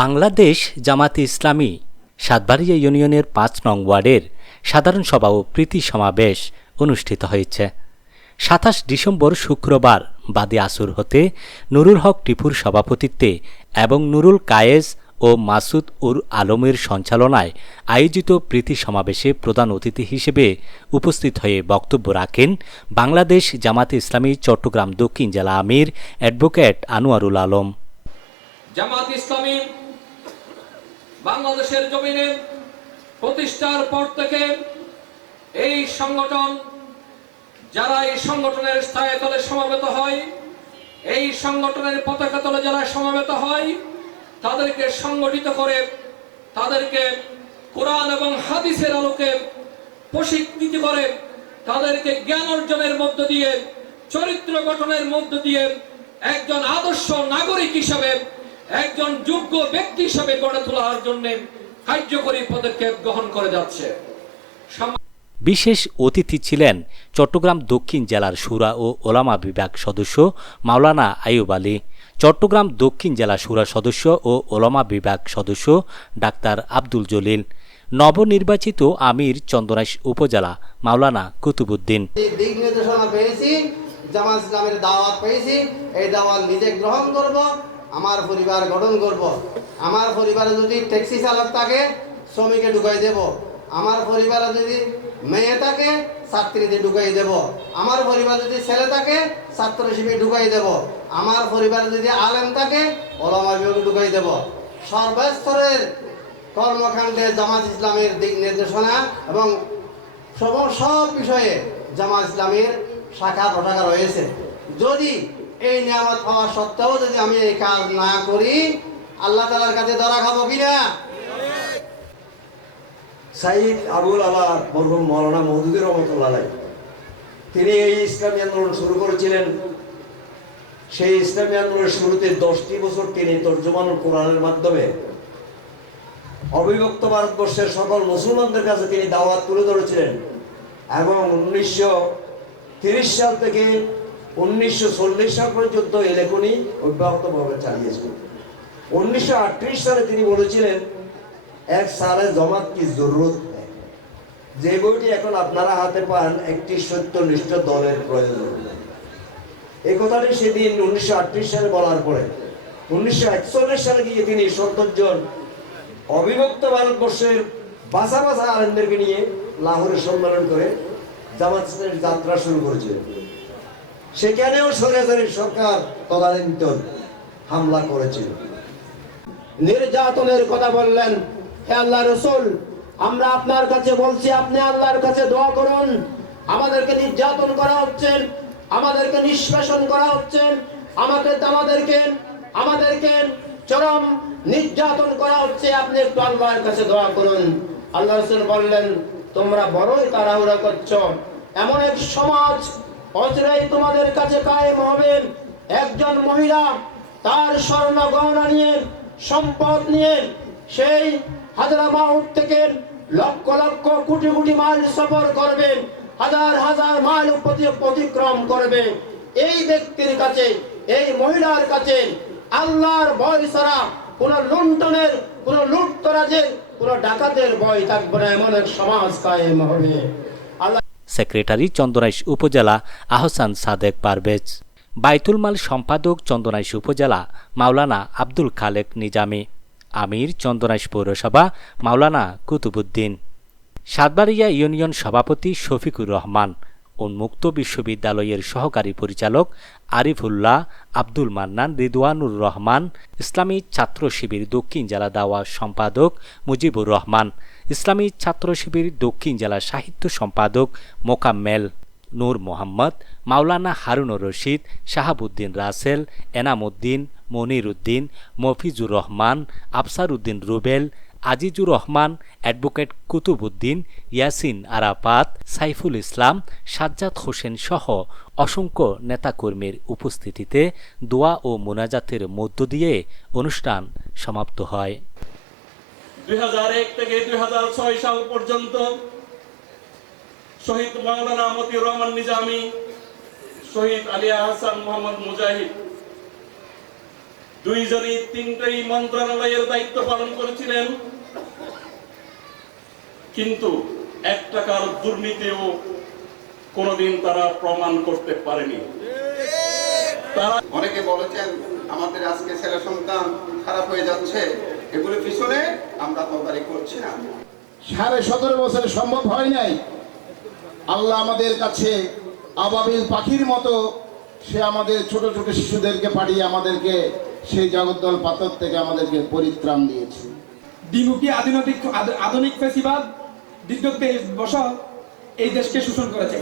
বাংলাদেশ জামাতে ইসলামী, সাতবাড়িয়া ইউনিয়নের পাঁচ নং ওয়ার্ডের সাধারণ সভা ও প্রীতি সমাবেশ অনুষ্ঠিত হয়েছে। সাতাশ ডিসেম্বর শুক্রবার বাদে আসুর হতে নুরুল হক টিপুর সভাপতিত্বে এবং নুরুল কায়েজ ও মাসুদ উর আলমের সঞ্চালনায় আয়োজিত প্রীতি সমাবেশে প্রধান অতিথি হিসেবে উপস্থিত হয়ে বক্তব্য রাখেন বাংলাদেশ জামাতে ইসলামী চট্টগ্রাম দক্ষিণ জেলা আমির অ্যাডভোকেট আনোয়ারুল আলম। জামাত ইসলামী বাংলাদেশের জমিনে প্রতিষ্ঠার পর থেকে এই সংগঠন, যারা এই সংগঠনের স্থায়ী তলে সমাবেত হয়, এই সংগঠনের পতাকা তলে যারা সমাবেত হয়, তাদেরকে সংগঠিত করে তাদেরকে কোরআন এবং হাদিসের আলোকে প্রশিক্ষিত করে তাদেরকে জ্ঞান অর্জনের মধ্য দিয়ে, চরিত্র গঠনের মধ্য দিয়ে একজন আদর্শ নাগরিক হিসাবে একজন যোগ্য ব্যক্তি হিসাবে গড়ে তোলার জন্য কার্যকরী পদক্ষেপ গ্রহণ করে যাচ্ছে। বিশেষ অতিথি ছিলেন চট্টগ্রাম দক্ষিণ জেলার সুরা ও ওলামা বিভাগ সদস্য মাওলানা আইয়ুব আলী চট্টগ্রাম দক্ষিণ জেলা সুরা সদস্য ও ওলামা বিভাগ সদস্য ডাক্তার আব্দুল জলিল নবনির্বাচিত আমির চন্দনাইশ উপজেলা মাওলানা কুতুবুদ্দিন। দিক নির্দেশনা পেয়েছি জামাত ইসলামের দাওয়াত পেয়েছি এই দাওয়াত নিজে গ্রহণ করব। আমার পরিবার গঠন করব। আমার পরিবারে যদি ট্যাক্সি চালক থাকে শ্রমিকে ঢুকাই দেব। আমার পরিবারে যদি মেয়ে থাকে ছাত্রীদের ঢুকাই দেব। আমার পরিবার যদি ছেলে থাকে, ছাত্র শিবির ঢুকাই দেব। আমার পরিবারে যদি আলেম থাকে, ওলামা বিভাগে ঢুকাই দেব। সর্বস্তরের কর্মকাণ্ডে জামাত ইসলামের দিক নির্দেশনা এবং সব বিষয়ে জামাত ইসলামের শাখা প্রশাখা রয়েছে। যদি এই নিয়ামত পাওয়া সত্ত্বেও যদি আমি এই কাজ না করি, আল্লাহ তালার কাছে ধরা খাব কিনা? সাইদ আবুল আলা মরহুম মৌলানা মহদুদুর রহমতুল্লাহ তিনি এই ইসলামী আন্দোলন শুরু করেছিলেন। সেই ইসলামী আন্দোলনের শুরুতে দশটি বছর তিনি তর্জমানুল কোরআনের মাধ্যমে অবিভক্ত ভারতবর্ষের সকল মুসলমানদের কাছে তিনি দাওয়াত তুলে ধরেছিলেন এবং উনিশশো সাল থেকে উনিশশো চল্লিশ সাল পর্যন্ত এই লেখনী অব্যাহতভাবে চালিয়েছেন উনিশশো সালে তিনি বলেছিলেন, এক সালে জমাত কি জরুরত? যে বইটি এখন আপনারা হাতে পান, একটি সত্যনিষ্ঠ দলের প্রয়োজন। এই কথাটি সেদিন উনিশশো আটত্রিশ সালে বলার পরে, উনিশশো একচল্লিশ সালে গিয়ে তিনি সত্তর জন অবিভক্ত ভারতবর্ষের বাসা বাসা আলেমদেরকে নিয়ে লাহোরে সম্মেলন করে জামাত যাত্রা শুরু করেছিলেন। সেখানেও সরাসরি সরকার তদানীন্তন হামলা করেছিল। নির্যাতনের কথা বললেন, হে আল্লাহ রসুল, আমরা আপনার কাছে বলছি, আপনি আল্লাহর কাছে দোয়া করুন। আমাদেরকে নির্যাতন করা হচ্ছে, আমাদেরকে নিষ্পেষণ করা হচ্ছে আমাদের আমাদেরকে আমাদেরকে চরম নির্যাতন করা হচ্ছে, আপনি একটু আল্লাহর কাছে দোয়া করুন। আল্লাহ রসুল বললেন, তোমরা বড়ই তাড়াহুড়া করছ। এমন এক সমাজ অচিরেই তোমাদের কাছে কায়েম হবে একজন মহিলা তার স্বর্ণ গহনা নিয়ে, সম্পদ নিয়ে, সেই হাজারা থেকে লক্ষ লক্ষ কোটি কোটি মাইল সফর করবে হাজার হাজার মাইল অতিক্রম করবে। এই ব্যক্তির কাছে, এই মহিলার কাছে আল্লাহর ভয় ছাড়া কোন লুণ্ঠনের, কোন লুটতরাজের, কোন ডাকাতের ভয় থাকবে না। এমন এক সমাজ কায়েম হবে। সেক্রেটারি চন্দনাইশ উপজেলা আহসান সাদেক পারভেজ। বাইতুল মাল সম্পাদক চন্দনাইশ উপজেলা মাওলানা আব্দুল খালেক নিজামি। আমির চন্দনাইশ পৌরসভা মাওলানা কুতুবুদ্দিন। সাতবাড়িয়া ইউনিয়ন সভাপতি শফিকুর রহমান। উন্মুক্ত বিশ্ববিদ্যালয়ের সহকারী পরিচালক আরিফুল্লাহ আব্দুল মান্নান রিদওয়ানুর রহমান, ইসলামী ছাত্র শিবির দক্ষিণ জেলা দাওয়া সম্পাদক মুজিবুর রহমান, ইসলামী ছাত্র শিবির দক্ষিণ জেলা সাহিত্য সম্পাদক মোকাম্মেল নূর মোহাম্মদ, মাওলানা হারুনুর রশিদ, শাহাবুদ্দিন রাসেল, এনামুদ্দিন মনির উদ্দিন মফিজুর রহমান আফসার উদ্দিন রুবেল আজিজুর রহমান, অ্যাডভোকেট কুতুবুদ্দিন ইয়াসিন আরাফাত, সাইফুল ইসলাম, সাজ্জাদ হোসেন সহ অসংখ্য নেতাকর্মীর উপস্থিতিতে দোয়া ও মোনাজাতের মধ্য দিয়ে অনুষ্ঠান সমাপ্ত হয়। দুই থেকে দুই সাল পর্যন্ত শহীদ মাওলানা মতিউর রহমান নিজামী, শহীদ আলিয়া হাসান মোহাম্মদ মুজাহিদ দুইজনই তিনটেই মন্ত্রণালয়ের দায়িত্ব পালন করেছিলেন। কিন্তু এক টাকার দুর্নীতিও কোনোদিন তারা প্রমাণ করতে পারেনি। তারা অনেকে বলেছেন আমাদের আজকে ছেলে সন্তান খারাপ হয়ে যাচ্ছে এগুলোর পিছনে আমরা তদারি করছি না। সাড়ে সতেরো বছরে সম্ভব হয় নাই। আল্লাহ আমাদের কাছে আবাবিল পাখির মতো সে আমাদের ছোট ছোট শিশুদেরকে পাঠিয়ে আমাদেরকে সেই জগদ্দল পাথর থেকে আমাদেরকে পরিত্রাণ দিয়েছে। দ্বিমুখী আধুনিক আধুনিক ফেসিবাদ দীর্ঘ তেইশ বছর এই দেশকে শোষণ করেছে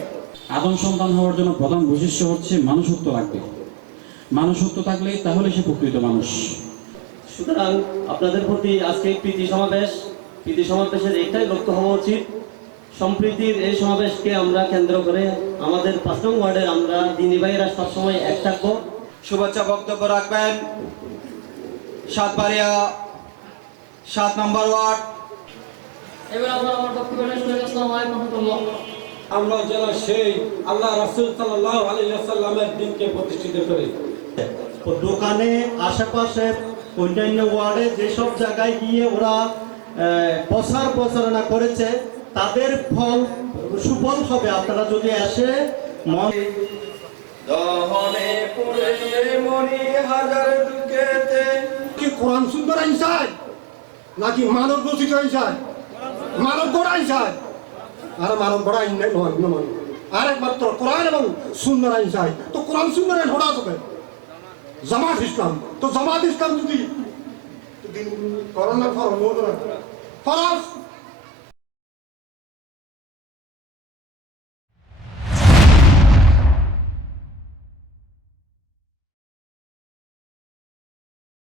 আদম সন্তান হওয়ার জন্য প্রধান বৈশিষ্ট্য হচ্ছে মানুষত্ব লাগবে মানুষত্ব থাকলে তাহলে সে প্রকৃত মানুষ। সুতরাং আপনাদের প্রতি আজকে প্রীতি সমাবেশ প্রীতি সমাবেশের একটাই লক্ষ্য হওয়া উচিত। সম্প্রীতির এই সমাবেশকে আমরা কেন্দ্র করে আমাদের পাঁচ নং ওয়ার্ডের আমরা দিনী ভাইয়েরা সবসময় এক থাকব। শুভেচ্ছা বক্তব্য রাখবেন সাতবাড়িয়া সাত নম্বর ওয়ার্ড এবার আমরা আমার বক্তব্য করে আসসালামু আলাইকুম রহমতুল্লাহ। আমরা যেন সেই আল্লাহ রাসুল সাল্লাহ দিনকে প্রতিষ্ঠিত করি। দোকানে আশেপাশে অন্যান্য ওয়ার্ডে যেসব জায়গায় গিয়ে ওরা প্রচার প্রচারণা করেছে তাদের ফল সুফল হবে। আপনারা যদি আসে মন দহনে পুরে মনি হাজার কি কোরআন সুন্দর আইসায় নাকি মানব রচিত আইসায় মানব গড়া আইসায় আর মানব গড়া নাই নয় নয় আর একমাত্র কোরআন এবং সুন্দর আইসায় তো কোরআন সুন্দরের ঘোড়া হবে। জামাত ইসলাম তো জামাত ইসলাম যদি করোনার ফরম ফরজ